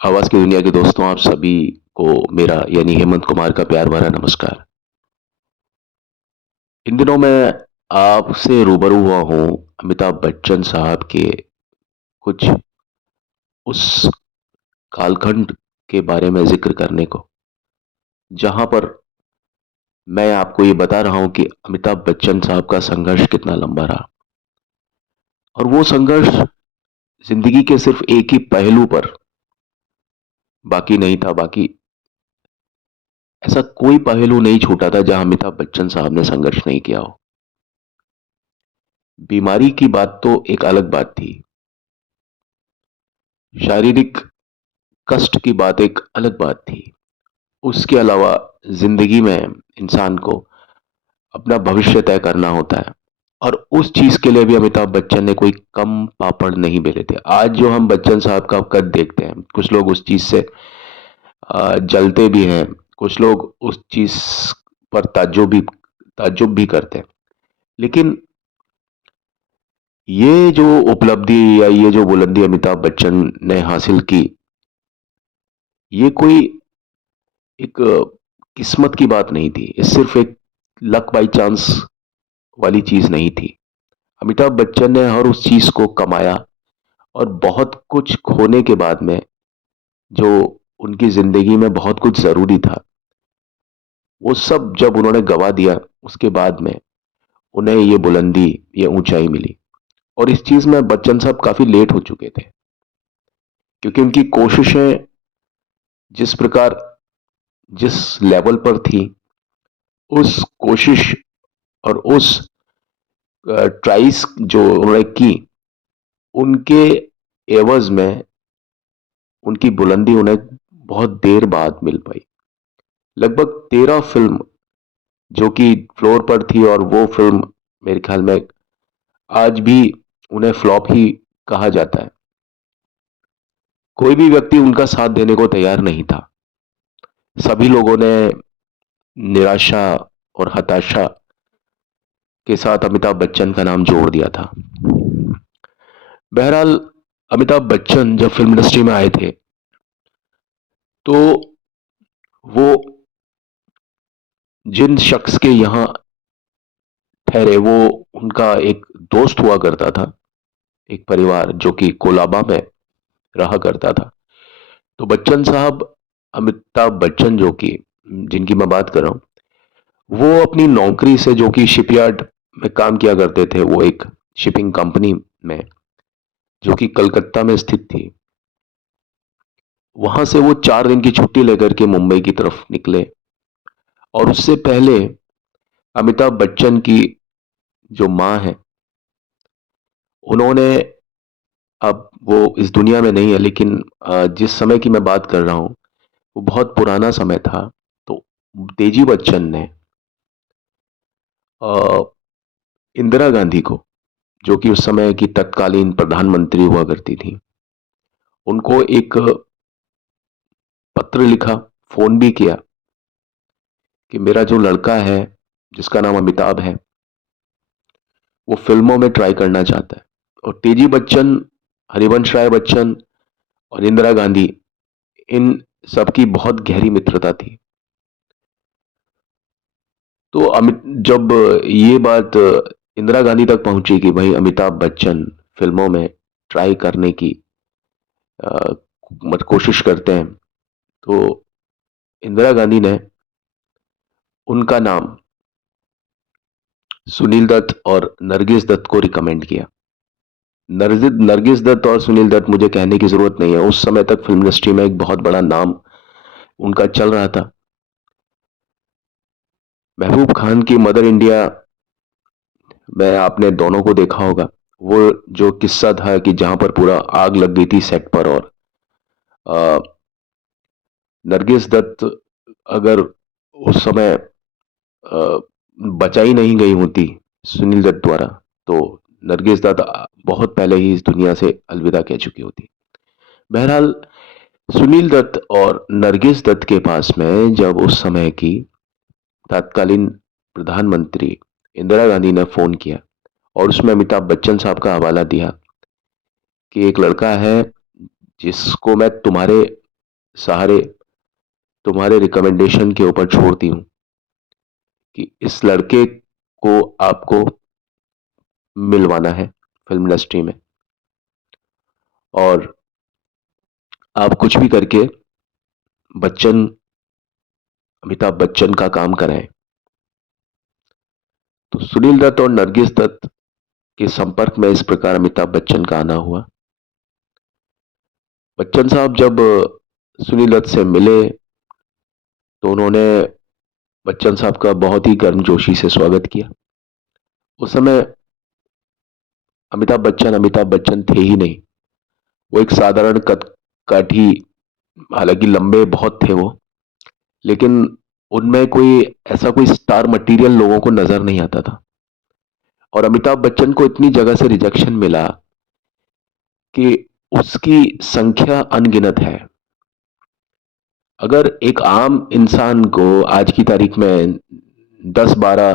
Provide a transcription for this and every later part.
आवाज की दुनिया के दोस्तों, आप सभी को मेरा यानी हेमंत कुमार का प्यार भरा नमस्कार। इन दिनों मैं आपसे रूबरू हुआ हूँ अमिताभ बच्चन साहब के कुछ उस कालखंड के बारे में जिक्र करने को, जहां पर मैं आपको ये बता रहा हूं कि अमिताभ बच्चन साहब का संघर्ष कितना लंबा रहा। और वो संघर्ष जिंदगी के सिर्फ एक ही पहलू पर बाकी नहीं था। बाकी ऐसा कोई पहलू नहीं छूटा था जहां अमिताभ बच्चन साहब ने संघर्ष नहीं किया हो। बीमारी की बात तो एक अलग बात थी, शारीरिक कष्ट की बात एक अलग बात थी। उसके अलावा जिंदगी में इंसान को अपना भविष्य तय करना होता है, और उस चीज के लिए भी अमिताभ बच्चन ने कोई कम पापड़ नहीं बेले थे। आज जो हम बच्चन साहब का कद देखते हैं, कुछ लोग उस चीज से जलते भी हैं, कुछ लोग उस चीज पर ताज्जुब भी करते हैं। लेकिन ये जो उपलब्धि या ये जो बुलंदी अमिताभ बच्चन ने हासिल की, ये कोई एक किस्मत की बात नहीं थी। ये सिर्फ एक लक बाई चांस वाली चीज नहीं थी। अमिताभ बच्चन ने हर उस चीज को कमाया, और बहुत कुछ खोने के बाद में जो उनकी जिंदगी में बहुत कुछ जरूरी था, वो सब जब उन्होंने गवा दिया, उसके बाद में उन्हें ये बुलंदी, ये ऊंचाई मिली। और इस चीज में बच्चन साहब काफी लेट हो चुके थे, क्योंकि उनकी कोशिशें जिस प्रकार, जिस लेवल पर थी, उस कोशिश और उस ट्राइस जो उन्होंने की, उनके एवज में उनकी बुलंदी उन्हें बहुत देर बाद मिल पाई। लगभग 13 फिल्म जो कि फ्लोर पर थी, और वो फिल्म मेरे ख्याल में आज भी उन्हें फ्लॉप ही कहा जाता है। कोई भी व्यक्ति उनका साथ देने को तैयार नहीं था। सभी लोगों ने निराशा और हताशा के साथ अमिताभ बच्चन का नाम जोड़ दिया था। बहरहाल, अमिताभ बच्चन जब फिल्म इंडस्ट्री में आए थे, तो वो जिन शख्स के यहाँ ठहरे, वो उनका एक दोस्त हुआ करता था, एक परिवार जो कि कोलाबा में रहा करता था। तो बच्चन साहब, अमिताभ बच्चन जो कि जिनकी मैं बात कर रहा हूँ, वो अपनी नौकरी से, जो कि शिपयार्ड में काम किया करते थे, वो एक शिपिंग कंपनी में जो कि कलकत्ता में स्थित थी, वहां से वो 4 दिन की छुट्टी लेकर के मुंबई की तरफ निकले। और उससे पहले अमिताभ बच्चन की जो माँ है, उन्होंने, अब वो इस दुनिया में नहीं है, लेकिन जिस समय की मैं बात कर रहा हूँ, वो बहुत पुराना समय था। तो तेजी बच्चन ने अ, इंदिरा गांधी को, जो कि उस समय की तत्कालीन प्रधानमंत्री हुआ करती थी, उनको एक पत्र लिखा, फोन भी किया कि मेरा जो लड़का है, जिसका नाम अमिताभ है, वो फिल्मों में ट्राई करना चाहता है। और तेजी बच्चन, हरिवंश राय बच्चन और इंदिरा गांधी, इन सबकी बहुत गहरी मित्रता थी। तो अमित जब ये बात इंदिरा गांधी तक पहुंची कि भाई अमिताभ बच्चन फिल्मों में ट्राई करने की अ, मत कोशिश करते हैं, तो इंदिरा गांधी ने उनका नाम सुनील दत्त और नरगिस दत्त को रिकमेंड किया। नरगिस दत्त और सुनील दत्त, मुझे कहने की जरूरत नहीं है, उस समय तक फिल्म इंडस्ट्री में एक बहुत बड़ा नाम उनका चल रहा था। महबूब खान की मदर इंडिया में आपने दोनों को देखा होगा। वो जो किस्सा था कि जहां पर पूरा आग लग गई थी सेट पर, और अ, नरगिस दत्त अगर उस समय अ, बचाई नहीं गई होती सुनील दत्त द्वारा, तो नरगिस दत्त बहुत पहले ही इस दुनिया से अलविदा कह चुकी होती। बहरहाल, सुनील दत्त और नरगिस दत्त के पास में जब उस समय की तत्कालीन प्रधानमंत्री इंदिरा गांधी ने फोन किया, और उसमें अमिताभ बच्चन साहब का हवाला दिया कि एक लड़का है जिसको मैं तुम्हारे सहारे तुम्हारे रिकमेंडेशन के ऊपर छोड़ती हूं कि इस लड़के को आपको मिलवाना है फिल्म इंडस्ट्री में, और आप कुछ भी करके बच्चन अमिताभ बच्चन का काम कराएं। तो सुनील दत्त और नरगिस दत्त के संपर्क में इस प्रकार अमिताभ बच्चन का आना हुआ। बच्चन साहब जब सुनील दत्त से मिले तो उन्होंने बच्चन साहब का बहुत ही गर्मजोशी से स्वागत किया। उस समय अमिताभ बच्चन थे ही नहीं। वो एक साधारण कद काठी, हालांकि लंबे बहुत थे वो, लेकिन उनमें कोई स्टार मटेरियल लोगों को नजर नहीं आता था। और अमिताभ बच्चन को इतनी जगह से रिजेक्शन मिला कि उसकी संख्या अनगिनत है। अगर एक आम इंसान को आज की तारीख में 10, 12,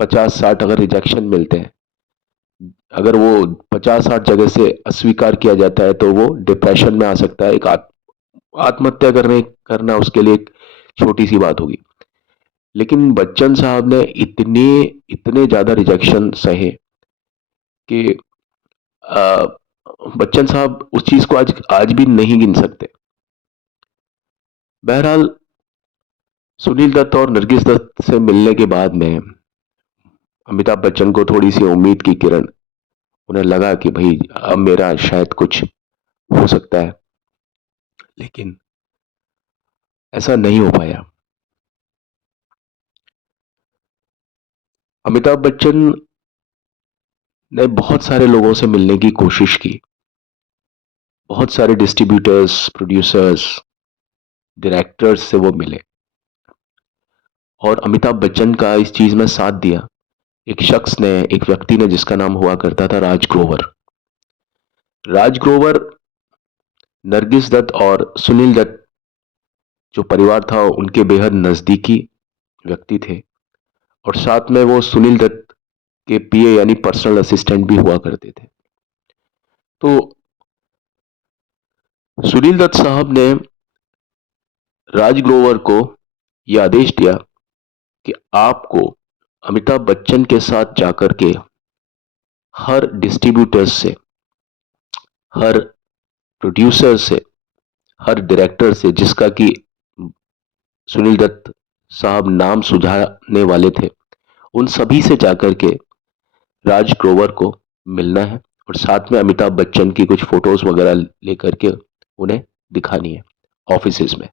50, 60 अगर रिजेक्शन मिलते हैं, अगर वो 50, 60 जगह से अस्वीकार किया जाता है, तो वो डिप्रेशन में आ सकता है। एक आत्महत्या करना उसके लिए एक छोटी सी बात होगी। लेकिन बच्चन साहब ने इतने इतने ज्यादा रिजेक्शन सहे कि अ, बच्चन साहब उस चीज को आज आज भी नहीं गिन सकते। बहरहाल, सुनील दत्त और नरगिस दत्त से मिलने के बाद में अमिताभ बच्चन को थोड़ी सी उम्मीद की किरण, उन्हें लगा कि भाई अब मेरा शायद कुछ हो सकता है, लेकिन ऐसा नहीं हो पाया। अमिताभ बच्चन ने बहुत सारे लोगों से मिलने की कोशिश की, बहुत सारे डिस्ट्रीब्यूटर्स, प्रोड्यूसर्स, डायरेक्टर्स से वो मिले, और अमिताभ बच्चन का इस चीज में साथ दिया एक व्यक्ति ने, जिसका नाम हुआ करता था राज ग्रोवर। राज ग्रोवर नरगिस दत्त और सुनील दत्त जो परिवार था उनके बेहद नजदीकी व्यक्ति थे, और साथ में वो सुनील दत्त के पीए यानी पर्सनल असिस्टेंट भी हुआ करते थे। तो सुनील दत्त साहब ने राज ग्रोवर को यह आदेश दिया कि आपको अमिताभ बच्चन के साथ जाकर के हर डिस्ट्रीब्यूटर से, हर प्रोड्यूसर से, हर डायरेक्टर से, जिसका कि सुनील दत्त साहब नाम सुझाने वाले थे, उन सभी से जाकर के राज ग्रोवर को मिलना है, और साथ में अमिताभ बच्चन की कुछ फोटोज वगैरह लेकर के उन्हें दिखानी है ऑफिसेज में।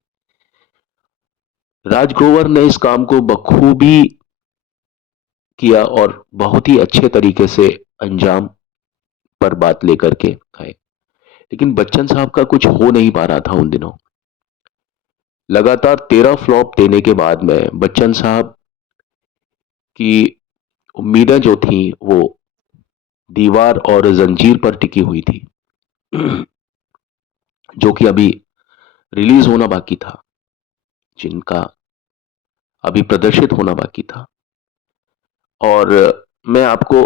राज ग्रोवर ने इस काम को बखूबी किया और बहुत ही अच्छे तरीके से अंजाम पर बात लेकर के आए। लेकिन बच्चन साहब का कुछ हो नहीं पा रहा था उन दिनों। लगातार 13 फ्लॉप देने के बाद में बच्चन साहब की उम्मीदें जो थी वो दीवार और जंजीर पर टिकी हुई थी, जो कि अभी रिलीज होना बाकी था, जिनका अभी प्रदर्शित होना बाकी था। और मैं आपको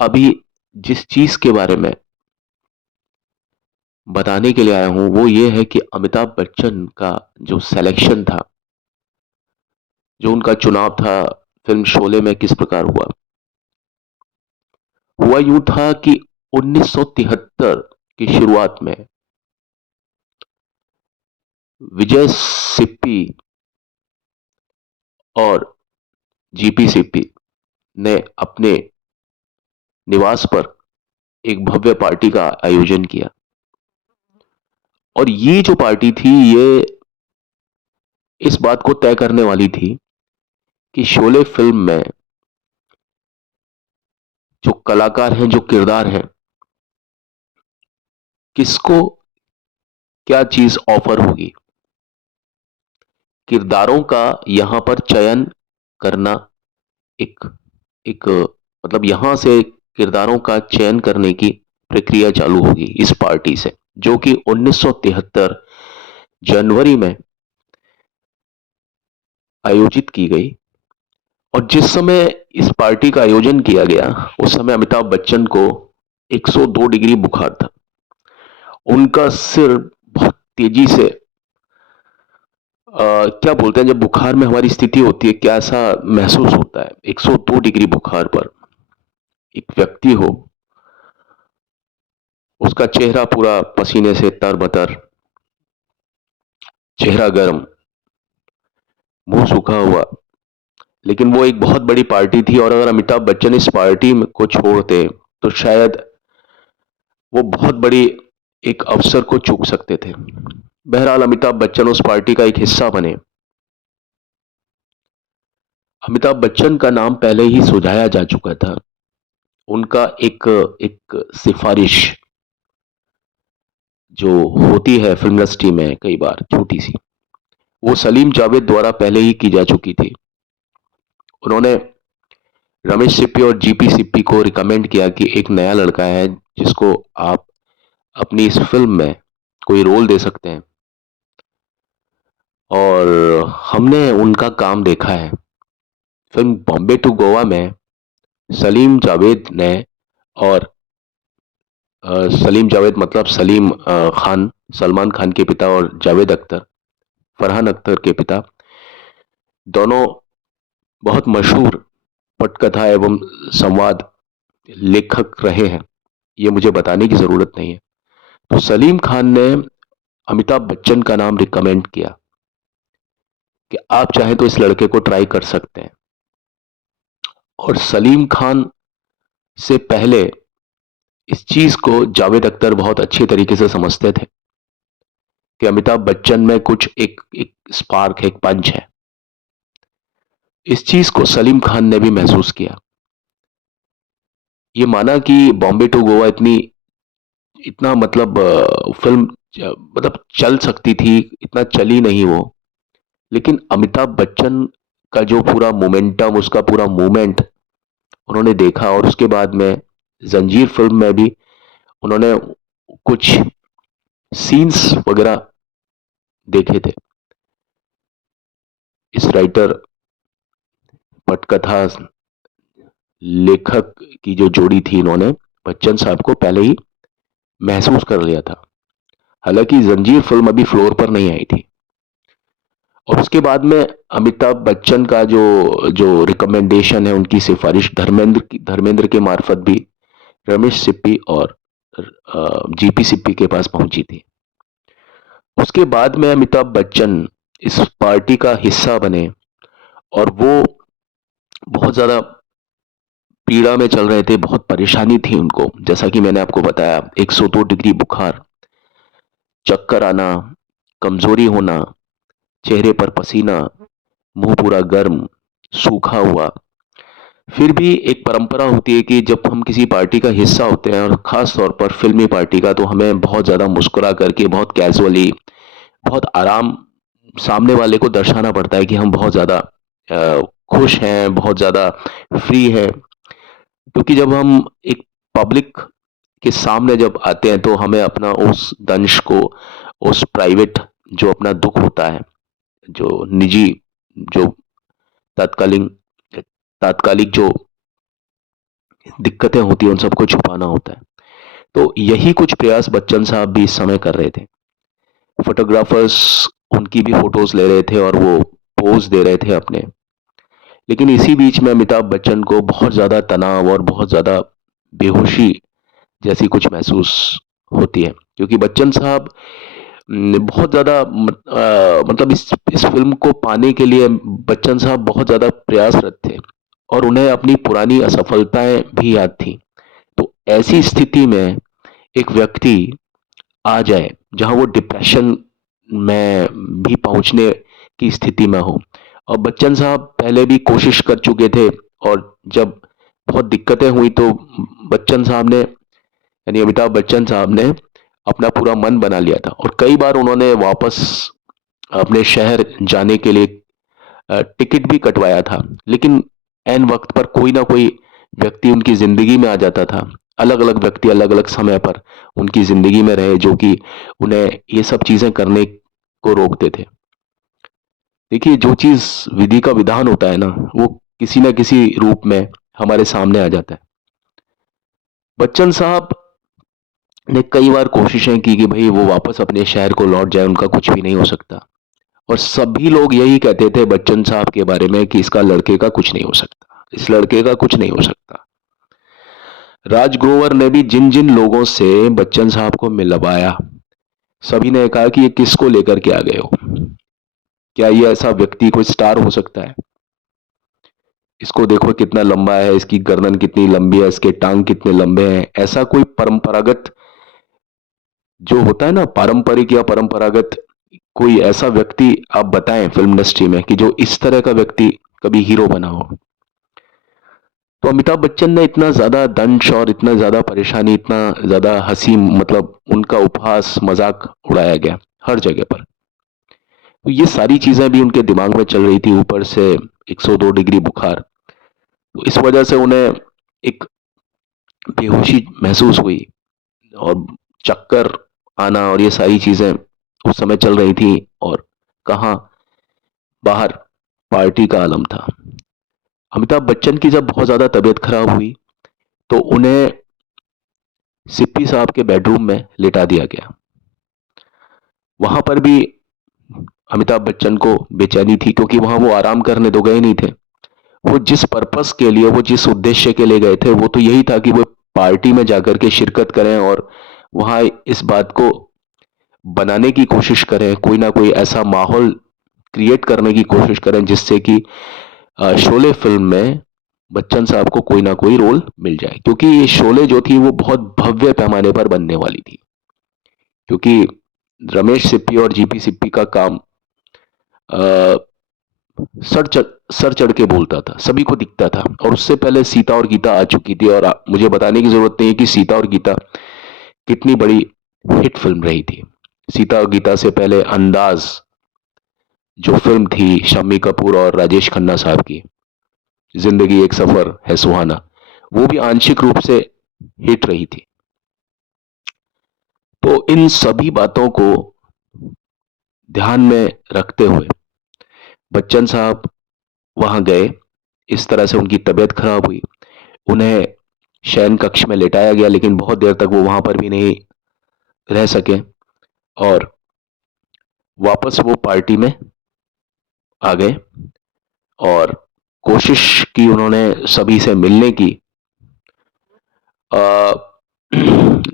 अभी जिस चीज के बारे में बताने के लिए आया हूं वो ये है कि अमिताभ बच्चन का जो सिलेक्शन था, जो उनका चुनाव था फिल्म शोले में, किस प्रकार हुआ। हुआ यूं था कि 1973 की शुरुआत में विजय सिप्पी और जीपी सिप्पी ने अपने निवास पर एक भव्य पार्टी का आयोजन किया। और ये जो पार्टी थी, ये इस बात को तय करने वाली थी कि शोले फिल्म में जो कलाकार हैं, जो किरदार हैं, किसको क्या चीज ऑफर होगी। किरदारों का यहां पर चयन करना एक एक मतलब यहां से किरदारों का चयन करने की प्रक्रिया चालू होगी इस पार्टी से, जो कि 1973 जनवरी में आयोजित की गई। और जिस समय इस पार्टी का आयोजन किया गया, उस समय अमिताभ बच्चन को 102 डिग्री बुखार था। उनका सिर बहुत तेजी से क्या बोलते हैं जब बुखार में हमारी स्थिति होती है क्या ऐसा महसूस होता है 102 डिग्री बुखार पर एक व्यक्ति हो, उसका चेहरा पूरा पसीने से तर-बतर, चेहरा गर्म, मुंह सूखा हुआ। लेकिन वो एक बहुत बड़ी पार्टी थी और अगर अमिताभ बच्चन इस पार्टी को छोड़ते तो शायद वो बहुत बड़ी एक अवसर को चूक सकते थे। बहरहाल अमिताभ बच्चन उस पार्टी का एक हिस्सा बने। अमिताभ बच्चन का नाम पहले ही सुझाया जा चुका था। उनका एक एक सिफारिश जो होती है फिल्म इंडस्ट्री में कई बार छोटी सी, वो सलीम जावेद द्वारा पहले ही की जा चुकी थी। उन्होंने रमेश सिप्पी और जीपी सिप्पी को रिकमेंड किया कि एक नया लड़का है जिसको आप अपनी इस फिल्म में कोई रोल दे सकते हैं। और हमने उनका काम देखा है। फिल्म बॉम्बे टू गोवा में सलीम जावेद ने और सलीम जावेद मतलब सलीम खान, सलमान खान के पिता, और जावेद अख्तर, फरहान अख्तर के पिता, दोनों बहुत मशहूर पटकथा एवं संवाद लेखक रहे हैं। ये मुझे बताने की ज़रूरत नहीं है। तो सलीम खान ने अमिताभ बच्चन का नाम रिकमेंड किया कि आप चाहें तो इस लड़के को ट्राई कर सकते हैं। और सलीम खान से पहले इस चीज़ को जावेद अख्तर बहुत अच्छे तरीके से समझते थे कि अमिताभ बच्चन में कुछ एक एक स्पार्क है, एक पंच है। इस चीज़ को सलीम खान ने भी महसूस किया। ये माना कि बॉम्बे टू गोवा इतना मतलब फिल्म मतलब चल सकती थी, इतना चली नहीं वो। लेकिन अमिताभ बच्चन का जो पूरा मोमेंटम, उसका पूरा मूवमेंट उन्होंने देखा और उसके बाद में जंजीर फिल्म में भी उन्होंने कुछ सीन्स वगैरह देखे थे। इस राइटर, पटकथा लेखक की जो जोड़ी थी, इन्होंने बच्चन साहब को पहले ही महसूस कर लिया था। हालांकि जंजीर फिल्म अभी फ्लोर पर नहीं आई थी। और उसके बाद में अमिताभ बच्चन का जो जो रिकमेंडेशन है, उनकी सिफारिश धर्मेंद्र के मार्फत भी रमेश सिप्पी और जीपी सिप्पी के पास पहुंची थी। उसके बाद में अमिताभ बच्चन इस पार्टी का हिस्सा बने और वो बहुत ज़्यादा पीड़ा में चल रहे थे, बहुत परेशानी थी उनको। जैसा कि मैंने आपको बताया, 102 डिग्री बुखार, चक्कर आना, कमजोरी होना, चेहरे पर पसीना, मुंह पूरा गर्म, सूखा हुआ। फिर भी एक परंपरा होती है कि जब हम किसी पार्टी का हिस्सा होते हैं और ख़ास तौर पर फ़िल्मी पार्टी का, तो हमें बहुत ज़्यादा मुस्कुरा करके, बहुत कैज़ुअली, बहुत आराम सामने वाले को दर्शाना पड़ता है कि हम बहुत ज़्यादा खुश हैं, बहुत ज़्यादा फ्री हैं। क्योंकि जब हम एक पब्लिक के सामने जब आते हैं तो हमें अपना उस दंश को, उस प्राइवेट जो अपना दुख होता है, जो निजी, जो तात्कालीन तात्कालिक जो दिक्कतें होती हैं, उन सबको छुपाना होता है। तो यही कुछ प्रयास बच्चन साहब भी इस समय कर रहे थे। फोटोग्राफर्स उनकी भी फोटोज ले रहे थे और वो पोज दे रहे थे अपने। लेकिन इसी बीच में अमिताभ बच्चन को बहुत ज़्यादा तनाव और बहुत ज़्यादा बेहोशी जैसी कुछ महसूस होती है, क्योंकि बच्चन साहब बहुत ज़्यादा मतलब इस फिल्म को पाने के लिए बच्चन साहब बहुत ज़्यादा प्रयासरत थे और उन्हें अपनी पुरानी असफलताएं भी याद थी। तो ऐसी स्थिति में एक व्यक्ति आ जाए जहां वो डिप्रेशन में भी पहुंचने की स्थिति में हो, और बच्चन साहब पहले भी कोशिश कर चुके थे, और जब बहुत दिक्कतें हुई तो बच्चन साहब ने, यानी अमिताभ बच्चन साहब ने अपना पूरा मन बना लिया था और कई बार उन्होंने वापस अपने शहर जाने के लिए टिकट भी कटवाया था। लेकिन ऐन वक्त पर कोई ना कोई व्यक्ति उनकी जिंदगी में आ जाता था। अलग अलग व्यक्ति अलग अलग समय पर उनकी जिंदगी में रहे जो कि उन्हें ये सब चीजें करने को रोकते थे। देखिए, जो चीज विधि का विधान होता है ना, वो किसी ना किसी रूप में हमारे सामने आ जाता है। बच्चन साहब ने कई बार कोशिशें की कि भाई वो वापस अपने शहर को लौट जाए, उनका कुछ भी नहीं हो सकता। और सभी लोग यही कहते थे बच्चन साहब के बारे में कि इसका लड़के का कुछ नहीं हो सकता, इस लड़के का कुछ नहीं हो सकता। राज ग्रोवर ने भी जिन जिन लोगों से बच्चन साहब को मिलवाया, सभी ने कहा कि ये किसको लेकर के आ गए हो, क्या ये ऐसा व्यक्ति कोई स्टार हो सकता है? इसको देखो कितना लंबा है, इसकी गर्दन कितनी लंबी है, इसके टांग कितने लंबे हैं। ऐसा कोई परंपरागत जो होता है ना, पारंपरिक या परंपरागत, कोई ऐसा व्यक्ति आप बताएं फिल्म इंडस्ट्री में कि जो इस तरह का व्यक्ति कभी हीरो बना हो। तो अमिताभ बच्चन ने इतना ज्यादा दंश और इतना ज्यादा परेशानी, इतना ज्यादा हंसी, मतलब उनका उपहास मजाक उड़ाया गया हर जगह पर। तो ये सारी चीजें भी उनके दिमाग में चल रही थी, ऊपर से 102 डिग्री बुखार। तो इस वजह से उन्हें एक बेहोशी महसूस हुई और चक्कर आना और ये सारी चीजें उस समय चल रही थी। और कहाँ, बाहर पार्टी का आलम था। अमिताभ बच्चन की जब बहुत ज्यादा तबीयत खराब हुई तो उन्हें सिप्पी साहब के बेडरूम में लेटा दिया गया। वहां पर भी अमिताभ बच्चन को बेचैनी थी, क्योंकि वहां वो आराम करने तो गए नहीं थे। वो जिस पर्पस के लिए, वो जिस उद्देश्य के लिए गए थे, वो तो यही था कि वो पार्टी में जाकर के शिरकत करें और वहां इस बात को बनाने की कोशिश करें, कोई ना कोई ऐसा माहौल क्रिएट करने की कोशिश करें जिससे कि शोले फिल्म में बच्चन साहब को कोई ना कोई रोल मिल जाए। क्योंकि ये शोले जो थी वो बहुत भव्य पैमाने पर बनने वाली थी, क्योंकि रमेश सिप्पी और जीपी सिप्पी का काम सर चढ़ के बोलता था, सभी को दिखता था। और उससे पहले सीता और गीता आ चुकी थी, और मुझे बताने की जरूरत नहीं है कि सीता और गीता कितनी बड़ी हिट फिल्म रही थी। सीता और गीता से पहले अंदाज जो फिल्म थी शम्मी कपूर और राजेश खन्ना साहब की, जिंदगी एक सफर है सुहाना, वो भी आंशिक रूप से हिट रही थी। तो इन सभी बातों को ध्यान में रखते हुए बच्चन साहब वहां गए। इस तरह से उनकी तबीयत खराब हुई, उन्हें शयन कक्ष में लेटाया गया, लेकिन बहुत देर तक वो वहां पर भी नहीं रह सके और वापस वो पार्टी में आ गए। और कोशिश की उन्होंने सभी से मिलने की, आ,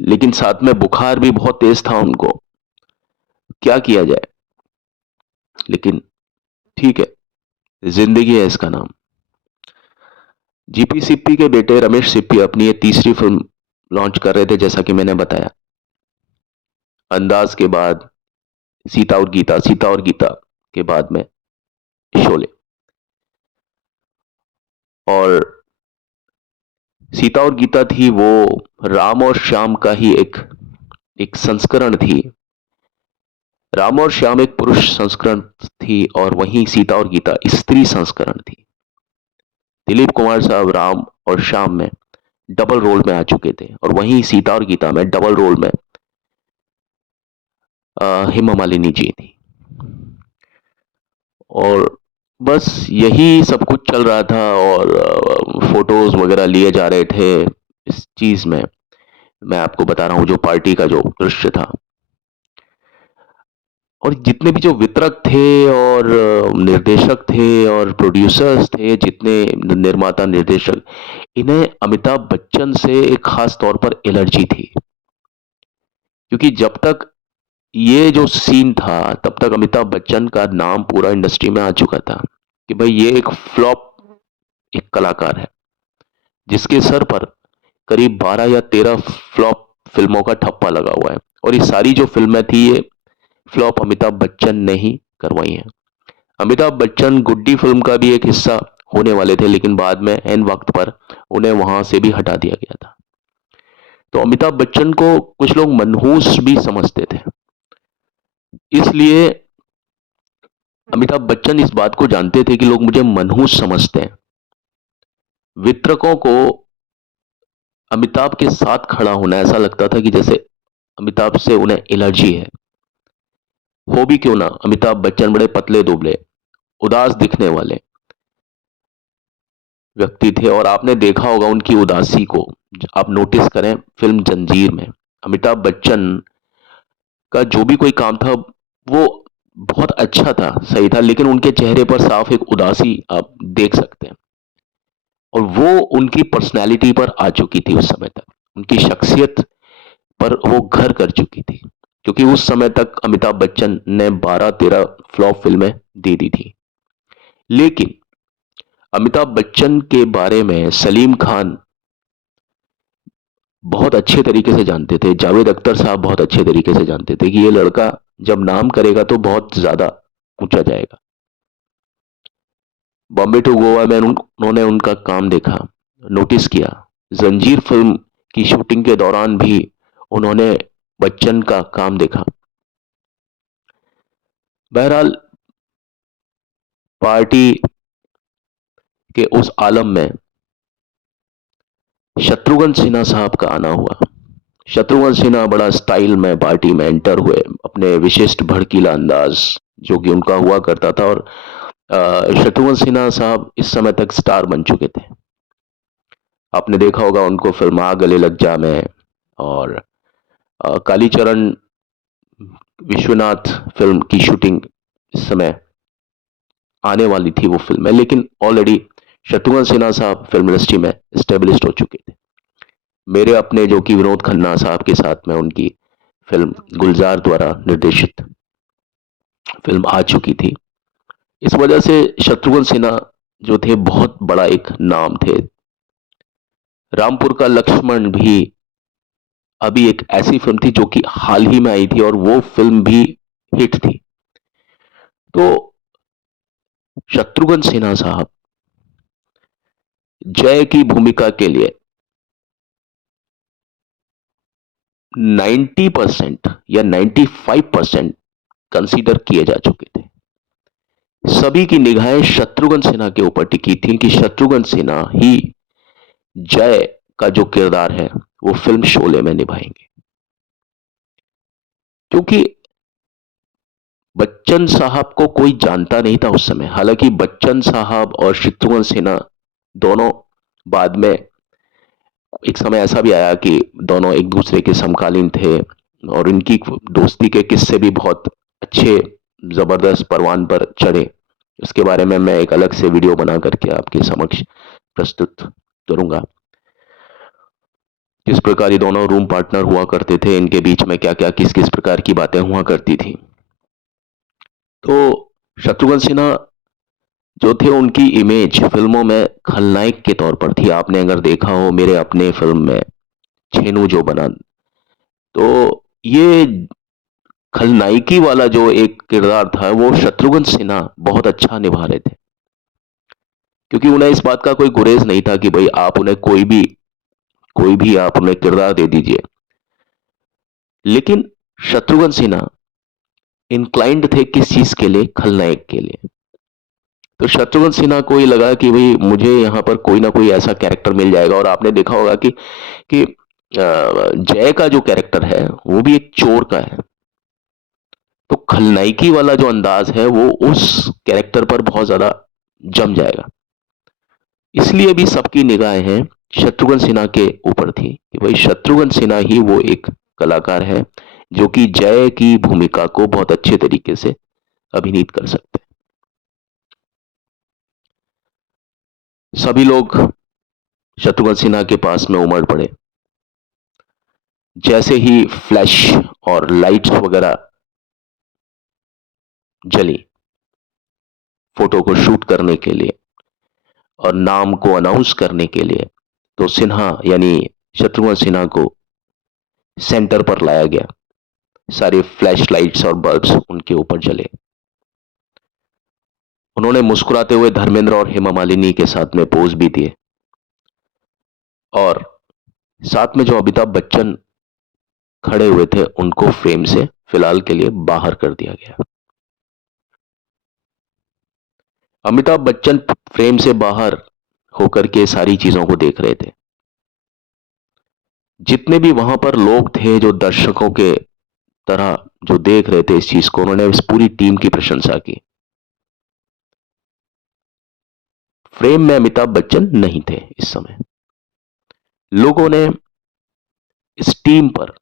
लेकिन साथ में बुखार भी बहुत तेज था उनको। क्या किया जाए, लेकिन ठीक है, जिंदगी है इसका नाम। जीपी सिप्पी के बेटे रमेश सिप्पी अपनी ये तीसरी फिल्म लॉन्च कर रहे थे, जैसा कि मैंने बताया। अंदाज के बाद सीता और गीता, सीता और गीता के बाद में शोले। और सीता और गीता थी वो राम और श्याम का ही एक एक संस्करण थी। राम और श्याम एक पुरुष संस्करण थी और वहीं सीता और गीता स्त्री संस्करण थी। दिलीप कुमार साहब राम और श्याम में डबल रोल में आ चुके थे, और वहीं सीता और गीता में डबल रोल में हेमा मालिनी जी थी। और बस यही सब कुछ चल रहा था, और फोटोज वगैरह लिए जा रहे थे इस चीज में। मैं आपको बता रहा हूं जो पार्टी का जो दृश्य था, और जितने भी जो वितरक थे और निर्देशक थे और प्रोड्यूसर्स थे, जितने निर्माता निर्देशक, इन्हें अमिताभ बच्चन से एक खास तौर पर एलर्जी थी। क्योंकि जब तक ये जो सीन था तब तक अमिताभ बच्चन का नाम पूरा इंडस्ट्री में आ चुका था कि भाई ये एक फ्लॉप एक कलाकार है, जिसके सर पर करीब 12 या 13 फ्लॉप फिल्मों का ठप्पा लगा हुआ है। और ये सारी जो फिल्में थी ये फ्लॉप अमिताभ बच्चन ने ही करवाई हैं। अमिताभ बच्चन गुड्डी फिल्म का भी एक हिस्सा होने वाले थे, लेकिन बाद में एन वक्त पर उन्हें वहां से भी हटा दिया गया था। तो अमिताभ बच्चन को कुछ लोग मनहूस भी समझते थे, इसलिए अमिताभ बच्चन इस बात को जानते थे कि लोग मुझे मनहूस समझते हैं। वितरकों को अमिताभ के साथ खड़ा होना ऐसा लगता था कि जैसे अमिताभ से उन्हें एलर्जी है। हो भी क्यों ना, अमिताभ बच्चन बड़े पतले दुबले, उदास दिखने वाले व्यक्ति थे, और आपने देखा होगा उनकी उदासी को। आप नोटिस करें फिल्म जंजीर में अमिताभ बच्चन का जो भी कोई काम था, वो बहुत अच्छा था, सही था, लेकिन उनके चेहरे पर साफ एक उदासी आप देख सकते हैं। और वो उनकी पर्सनैलिटी पर आ चुकी थी उस समय तक। उनकी शख्सियत पर वो घर कर चुकी थी। क्योंकि उस समय तक अमिताभ बच्चन ने 12-13 फ्लॉप फ़िल्में दे दी थी। लेकिन अमिताभ बच्चन के बारे में सलीम खान बहुत अच्छे तरीके से जानते थे, जावेद अख्तर साहब बहुत अच्छे तरीके से जानते थे कि ये लड़का जब नाम करेगा तो बहुत ज़्यादा ऊँचा जाएगा। बॉम्बे टू गोवा में उन्होंने उनका काम देखा, नोटिस किया। जंजीर फ़िल्म की शूटिंग के दौरान भी उन्होंने बच्चन का काम देखा। बहरहाल पार्टी के उस आलम में शत्रुघ्न सिन्हा साहब का आना हुआ। शत्रुघ्न सिन्हा बड़ा स्टाइल में पार्टी में एंटर हुए, अपने विशिष्ट भड़कीला अंदाज जो कि उनका हुआ करता था। और शत्रुघ्न सिन्हा साहब इस समय तक स्टार बन चुके थे। आपने देखा होगा उनको फिल्म आ गले लग जा में, और कालीचरण विश्वनाथ फिल्म की शूटिंग इस समय आने वाली थी वो फिल्म में, लेकिन ऑलरेडी शत्रुघ्न सिन्हा साहब फिल्म इंडस्ट्री में स्टेब्लिश्ड हो चुके थे। मेरे अपने जो कि विनोद खन्ना साहब के साथ में उनकी फिल्म गुलजार द्वारा निर्देशित फिल्म आ चुकी थी। इस वजह से शत्रुघ्न सिन्हा जो थे बहुत बड़ा एक नाम थे। रामपुर का लक्ष्मण भी अभी एक ऐसी फिल्म थी जो कि हाल ही में आई थी और वो फिल्म भी हिट थी। तो शत्रुघ्न सिन्हा साहब जय की भूमिका के लिए 90% या 95% कंसीडर किए जा चुके थे। सभी की निगाहें शत्रुघ्न सिन्हा के ऊपर टिकी थी कि शत्रुघ्न सिन्हा ही जय का जो किरदार है वो फिल्म शोले में निभाएंगे। क्योंकि बच्चन साहब को कोई जानता नहीं था उस समय। हालांकि बच्चन साहब और शत्रुघ्न सिन्हा दोनों बाद में एक समय ऐसा भी आया कि दोनों एक दूसरे के समकालीन थे और इनकी दोस्ती के किस्से भी बहुत अच्छे जबरदस्त परवान पर चढ़े। इसके बारे में मैं एक अलग से वीडियो बना करके आपके समक्ष प्रस्तुत करूंगा। किस प्रकार ये दोनों रूम पार्टनर हुआ करते थे, इनके बीच में क्या क्या किस किस प्रकार की बातें हुआ करती थी। तो शत्रुघ्न सिन्हा जो थे उनकी इमेज फिल्मों में खलनायक के तौर पर थी। आपने अगर देखा हो मेरे अपने फिल्म में छेनू जो बना, तो ये खलनायकी वाला जो एक किरदार था वो शत्रुघ्न सिन्हा बहुत अच्छा निभा रहे थे। क्योंकि उन्हें इस बात का कोई गुरेज नहीं था कि भाई आप उन्हें कोई भी आप उन्हें किरदार दे दीजिए। लेकिन शत्रुघ्न सिन्हा इंक्लाइंड थे किस चीज के लिए? खलनायक के लिए। तो शत्रुघ्न सिन्हा को ये लगा कि भाई मुझे यहाँ पर कोई ना कोई ऐसा कैरेक्टर मिल जाएगा। और आपने देखा होगा कि जय का जो कैरेक्टर है वो भी एक चोर का है। तो खलनायकी वाला जो अंदाज है वो उस कैरेक्टर पर बहुत ज्यादा जम जाएगा। इसलिए भी सबकी निगाहें शत्रुघ्न सिन्हा के ऊपर थी कि भाई शत्रुघ्न सिन्हा ही वो एक कलाकार है जो कि जय की भूमिका को बहुत अच्छे तरीके से अभिनीत कर सकते हैं। सभी लोग शत्रुघ्न सिन्हा के पास में उमड़ पड़े। जैसे ही फ्लैश और लाइट्स वगैरह जली फोटो को शूट करने के लिए और नाम को अनाउंस करने के लिए, तो सिन्हा यानी शत्रुघ्न सिन्हा को सेंटर पर लाया गया। सारे फ्लैश लाइट्स और बल्ब्स उनके ऊपर जले। उन्होंने मुस्कुराते हुए धर्मेंद्र और हेमा मालिनी के साथ में पोज भी दिए। और साथ में जो अमिताभ बच्चन खड़े हुए थे उनको फ्रेम से फिलहाल के लिए बाहर कर दिया गया। अमिताभ बच्चन फ्रेम से बाहर होकर के सारी चीजों को देख रहे थे। जितने भी वहां पर लोग थे जो दर्शकों के तरह जो देख रहे थे इस चीज को, उन्होंने इस पूरी टीम की प्रशंसा की। फ्रेम में अमिताभ बच्चन नहीं थे इस समय। लोगों ने इस टीम पर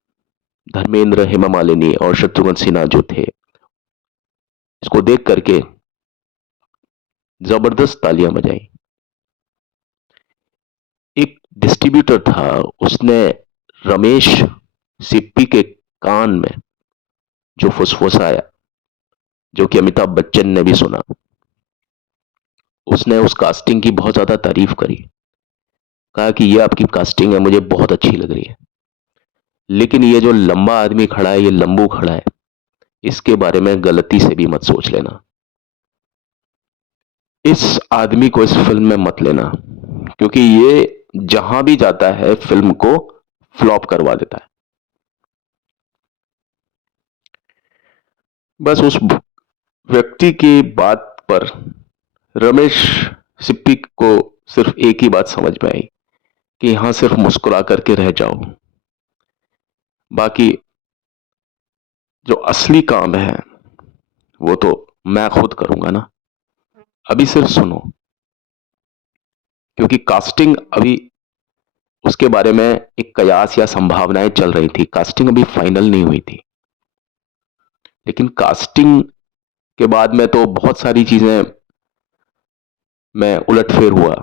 धर्मेंद्र, हेमा मालिनी और शत्रुघ्न सिन्हा जो थे इसको देख करके जबरदस्त तालियां बजाई। एक डिस्ट्रीब्यूटर था, उसने रमेश सिप्पी के कान में जो फुसफुसाया, जो कि अमिताभ बच्चन ने भी सुना, उसने उस कास्टिंग की बहुत ज्यादा तारीफ करी, कहा कि ये आपकी कास्टिंग है, मुझे बहुत अच्छी लग रही है, लेकिन ये जो लंबा आदमी खड़ा है, ये लंबू खड़ा है, इसके बारे में गलती से भी मत सोच लेना। इस आदमी को इस फिल्म में मत लेना, क्योंकि ये जहां भी जाता है फिल्म को फ्लॉप करवा देता है। बस उस व्यक्ति की बात पर रमेश सिप्पी को सिर्फ एक ही बात समझ में आई कि यहां सिर्फ मुस्कुरा करके रह जाओ, बाकी जो असली काम है वो तो मैं खुद करूंगा ना। अभी सिर्फ सुनो, क्योंकि कास्टिंग अभी, उसके बारे में एक कयास या संभावनाएं चल रही थी, कास्टिंग अभी फाइनल नहीं हुई थी, लेकिन कास्टिंग के बाद में तो बहुत सारी चीजें में उलटफेर हुआ।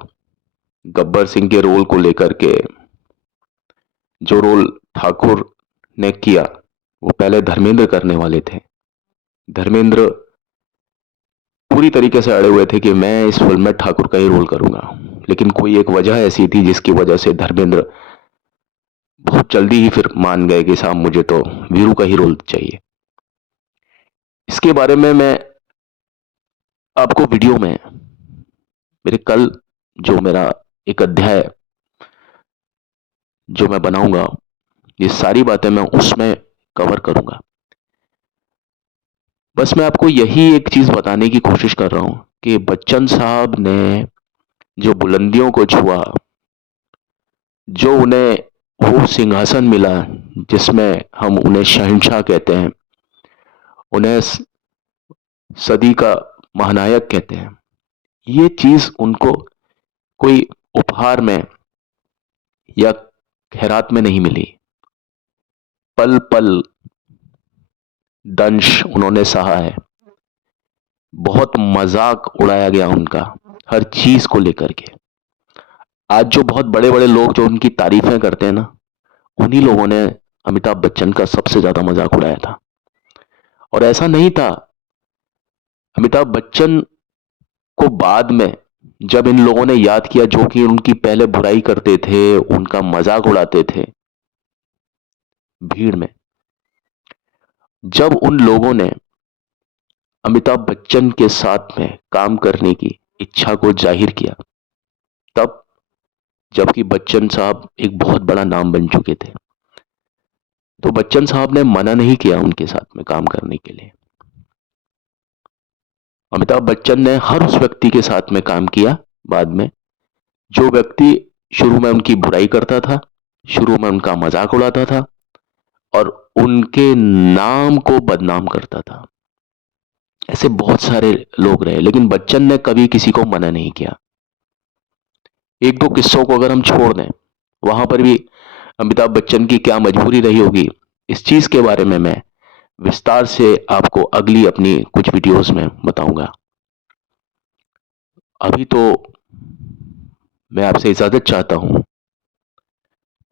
गब्बर सिंह के रोल को लेकर के, जो रोल ठाकुर ने किया वो पहले धर्मेंद्र करने वाले थे। धर्मेंद्र पूरी तरीके से अड़े हुए थे कि मैं इस फिल्म में ठाकुर का ही रोल करूंगा, लेकिन कोई एक वजह ऐसी थी जिसकी वजह से धर्मेंद्र बहुत जल्दी ही फिर मान गए कि साहब मुझे तो वीरू का ही रोल चाहिए। इसके बारे में मैं आपको वीडियो में, मेरे कल जो मेरा एक अध्याय जो मैं बनाऊंगा, ये सारी बातें मैं उसमें कवर करूंगा। बस मैं आपको यही एक चीज बताने की कोशिश कर रहा हूं कि बच्चन साहब ने जो बुलंदियों को छुआ, जो उन्हें वो सिंहासन मिला जिसमें हम उन्हें शहंशाह कहते हैं, उन्हें सदी का महानायक कहते हैं, ये चीज उनको कोई उपहार में या खैरात में नहीं मिली। पल पल दंश उन्होंने सहा है, बहुत मजाक उड़ाया गया उनका हर चीज को लेकर के। आज जो बहुत बड़े बड़े लोग जो उनकी तारीफें करते हैं ना, उन्हीं लोगों ने अमिताभ बच्चन का सबसे ज्यादा मजाक उड़ाया था। और ऐसा नहीं था, अमिताभ बच्चन को बाद में जब इन लोगों ने याद किया जो कि उनकी पहले बुराई करते थे, उनका मजाक उड़ाते थे भीड़ में, जब उन लोगों ने अमिताभ बच्चन के साथ में काम करने की इच्छा को जाहिर किया, तब, जबकि बच्चन साहब एक बहुत बड़ा नाम बन चुके थे, तो बच्चन साहब ने मना नहीं किया उनके साथ में काम करने के लिए। अमिताभ बच्चन ने हर उस व्यक्ति के साथ में काम किया बाद में, जो व्यक्ति शुरू में उनकी बुराई करता था, शुरू में उनका मजाक उड़ाता था और उनके नाम को बदनाम करता था। ऐसे बहुत सारे लोग रहे, लेकिन बच्चन ने कभी किसी को मना नहीं किया। एक दो किस्सों को अगर हम छोड़ दें, वहां पर भी अमिताभ बच्चन की क्या मजबूरी रही होगी, इस चीज के बारे में मैं विस्तार से आपको अगली अपनी कुछ वीडियोस में बताऊंगा। अभी तो मैं आपसे इजाजत चाहता हूं,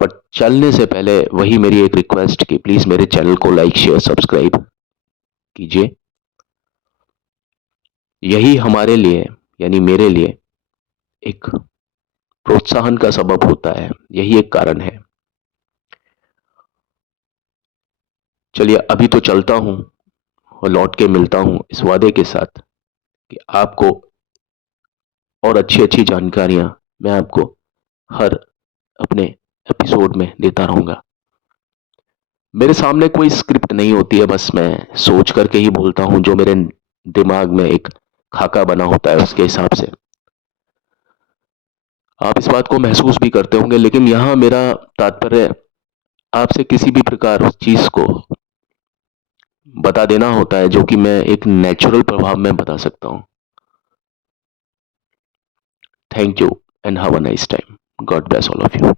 पर चलने से पहले वही मेरी एक रिक्वेस्ट कि प्लीज मेरे चैनल को लाइक शेयर सब्सक्राइब कीजिए। यही हमारे लिए, यानी मेरे लिए एक प्रोत्साहन का सबब होता है, यही एक कारण है। चलिए अभी तो चलता हूं और लौट के मिलता हूं इस वादे के साथ कि आपको और अच्छी अच्छी जानकारियां मैं आपको हर अपने एपिसोड में देता रहूंगा। मेरे सामने कोई स्क्रिप्ट नहीं होती है, बस मैं सोच करके ही बोलता हूं, जो मेरे दिमाग में एक खाका बना होता है उसके हिसाब से। आप इस बात को महसूस भी करते होंगे, लेकिन यहां मेरा तात्पर्य आपसे किसी भी प्रकार उस चीज को बता देना होता है जो कि मैं एक नेचुरल प्रभाव में बता सकता हूं। Thank you and have a nice time. God bless all of you.